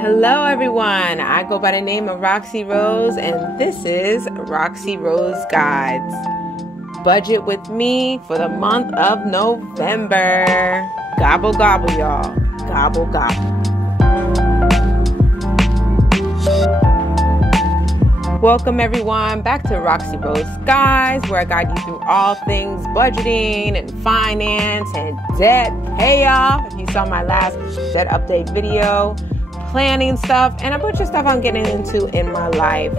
Hello everyone, I go by the name of Roxy Rose and this is Roxy Rose Guides. Budget with me for the month of November. Gobble gobble y'all, gobble gobble. Welcome everyone back to Roxy Rose Guides, where I guide you through all things budgeting and finance and debt payoff. If you saw my last debt update video, planning stuff, and a bunch of stuff I'm getting into in my life.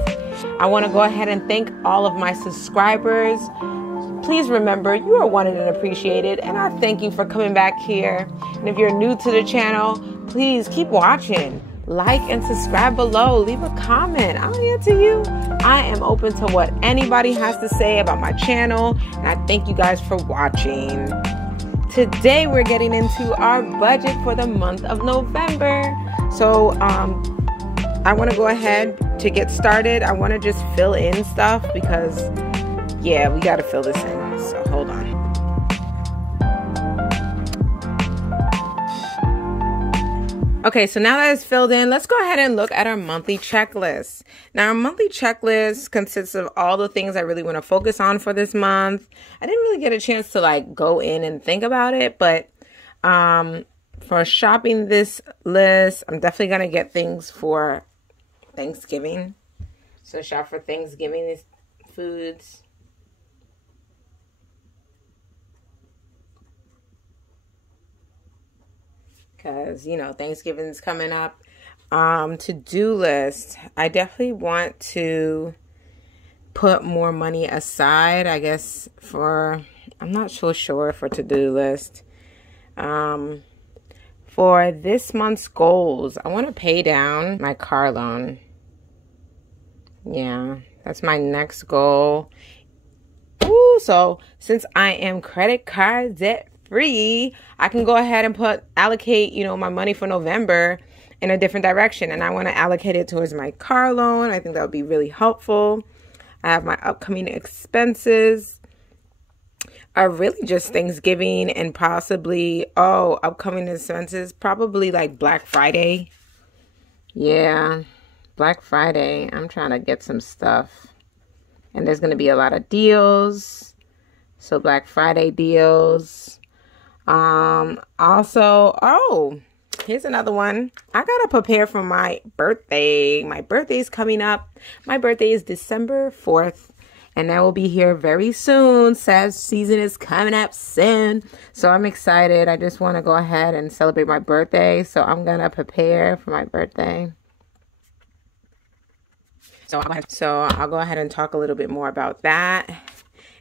I want to go ahead and thank all of my subscribers. Please remember, you are wanted and appreciated, and I thank you for coming back here. And if you're new to the channel, please keep watching. Like and subscribe below. Leave a comment. I'll answer you. I am open to what anybody has to say about my channel, and I thank you guys for watching. Today we're getting into our budget for the month of November. So I want to go ahead to get started. I want to just fill in stuff because, yeah, we got to fill this in. So hold on. Okay, so now that it's filled in, let's go ahead and look at our monthly checklist. Now, our monthly checklist consists of all the things I really want to focus on for this month. I didn't really get a chance to like go in and think about it, but for shopping this list, I'm definitely going to get things for Thanksgiving. So shop for Thanksgiving foods. Because, you know, Thanksgiving's coming up. To-do list. I definitely want to put more money aside, I guess, for, I'm not so sure for to-do list. For this month's goals, I want to pay down my car loan. Yeah, that's my next goal. Ooh, so since I am credit card debt free, I can go ahead and allocate, you know, my money for November in a different direction, and I want to allocate it towards my car loan. I think that would be really helpful. I have my upcoming expenses are really just Thanksgiving and possibly upcoming expenses, probably like Black Friday. Yeah, Black Friday. I'm trying to get some stuff, and there's going to be a lot of deals. So Black Friday deals. Also, here's another one. I gotta prepare for my birthday. My birthday's coming up. My birthday is December 4th, and that will be here very soon. Sad season is coming up soon, so I'm excited. I just want to go ahead and celebrate my birthday, so I'm gonna prepare for my birthday. So I'll go ahead and talk a little bit more about that.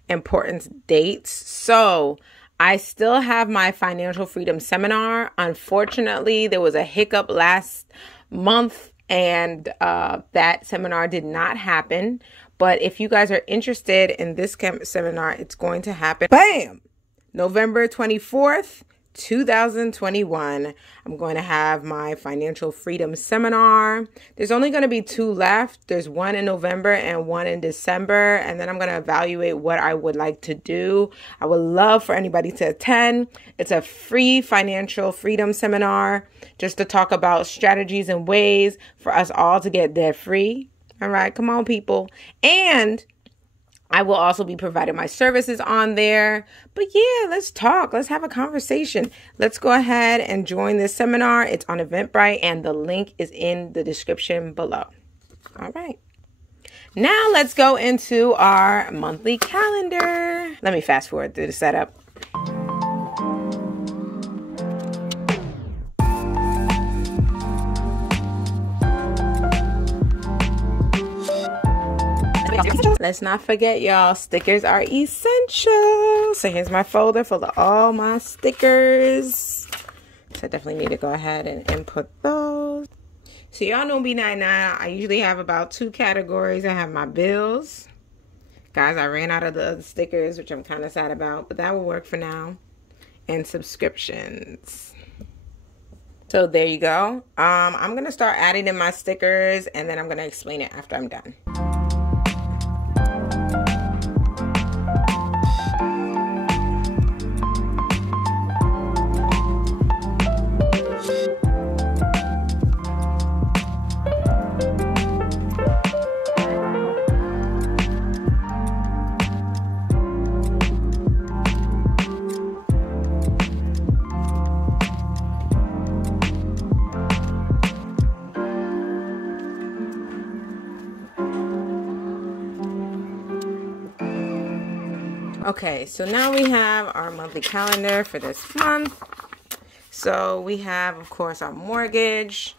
Important dates. So I still have my financial freedom seminar. Unfortunately, there was a hiccup last month and that seminar did not happen. But if you guys are interested in this seminar, it's going to happen. Bam! November 24th, 2021. I'm going to have my financial freedom seminar. There's only going to be 2 left. There's one in November and one in December, and then I'm going to evaluate what I would like to do. I would love for anybody to attend. It's a free financial freedom seminar just to talk about strategies and ways for us all to get debt free. All right, come on people. And I will also be providing my services on there. But yeah, let's talk. Let's have a conversation. Let's go ahead and join this seminar. It's on Eventbrite, and the link is in the description below. All right. Now let's go into our monthly calendar. Let me fast forward through the setup. Let's not forget, y'all, stickers are essential. So here's my folder full of all my stickers. So I definitely need to go ahead and input those. So y'all know me now. I usually have about 2 categories. I have my bills. Guys, I ran out of the other stickers, which I'm kind of sad about, but that will work for now. And subscriptions. So there you go. I'm going to start adding in my stickers, and then I'm going to explain it after I'm done. Okay, so now we have our monthly calendar for this month. So we have, of course, our mortgage.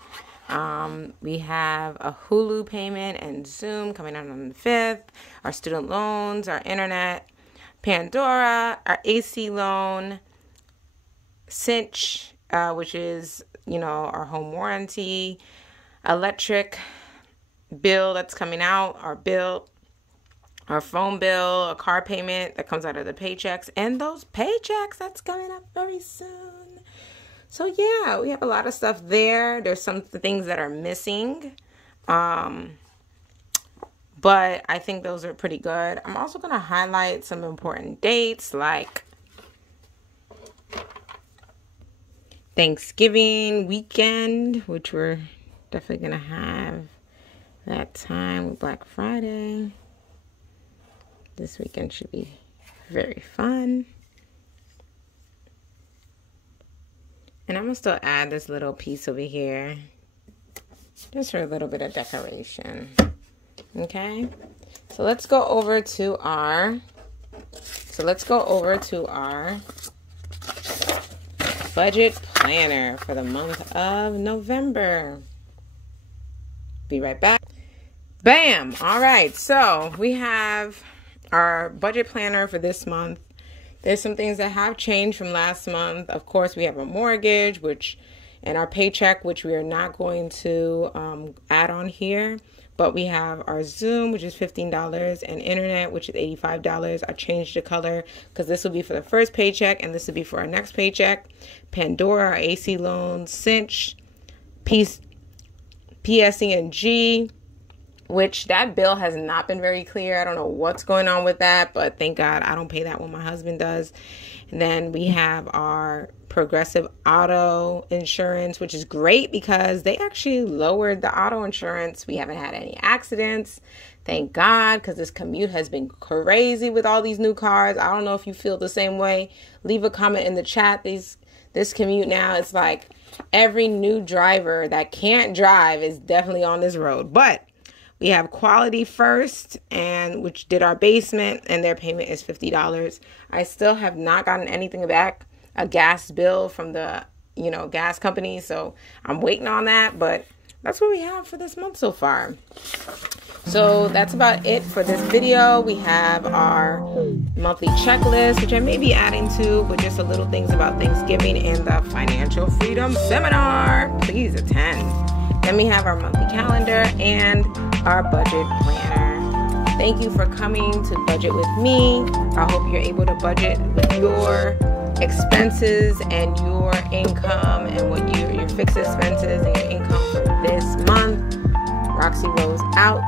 We have a Hulu payment and Zoom coming out on the 5th. Our student loans, our internet, Pandora, our AC loan, Cinch, which is, our home warranty, electric bill that's coming out, our bill, our phone bill, a car payment that comes out of the paychecks, and those paychecks that's coming up very soon. So yeah, we have a lot of stuff there. There's some things that are missing. But I think those are pretty good. I'm also going to highlight some important dates like Thanksgiving weekend, which we're definitely going to have that time with Black Friday. This weekend should be very fun. And I'm going to still add this little piece over here just for a little bit of decoration. Okay, so let's go over to our budget planner for the month of November. Be right back. Bam! All right, so we have our budget planner for this month. There's some things that have changed from last month. Of course, we have a mortgage, and our paycheck, which we are not going to add on here. But we have our Zoom, which is $15, and internet, which is $85. I changed the color because this will be for the first paycheck, and this will be for our next paycheck. Pandora, our AC loans, Cinch, PSE&G, which that bill has not been very clear. I don't know what's going on with that, but thank God I don't pay that when my husband does. And then we have our Progressive Auto Insurance, which is great because they actually lowered the auto insurance. We haven't had any accidents. Thank God, because this commute has been crazy with all these new cars. I don't know if you feel the same way. Leave a comment in the chat. This commute now, it's like every new driver that can't drive is definitely on this road. But we have Quality First, and which did our basement, and their payment is $50. I still have not gotten anything back, a gas bill from the, gas company. So I'm waiting on that, but that's what we have for this month so far. So that's about it for this video. We have our monthly checklist, which I may be adding to, with just a little things about Thanksgiving and the Financial Freedom Seminar. Please attend. Then we have our monthly calendar and our budget planner. Thank you for coming to Budget with me. I hope you're able to budget with your expenses and your income and what your fixed expenses and your income for this month. Roxy Rose out.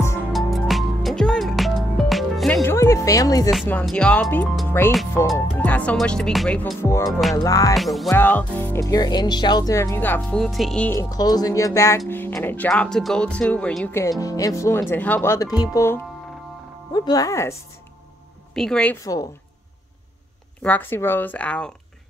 Enjoy your families this month, y'all. Be grateful. We got so much to be grateful for. We're alive, we're well. If you're in shelter, if you got food to eat and clothes on your back and a job to go to where you can influence and help other people, we're blessed. Be grateful. Roxy Rose out.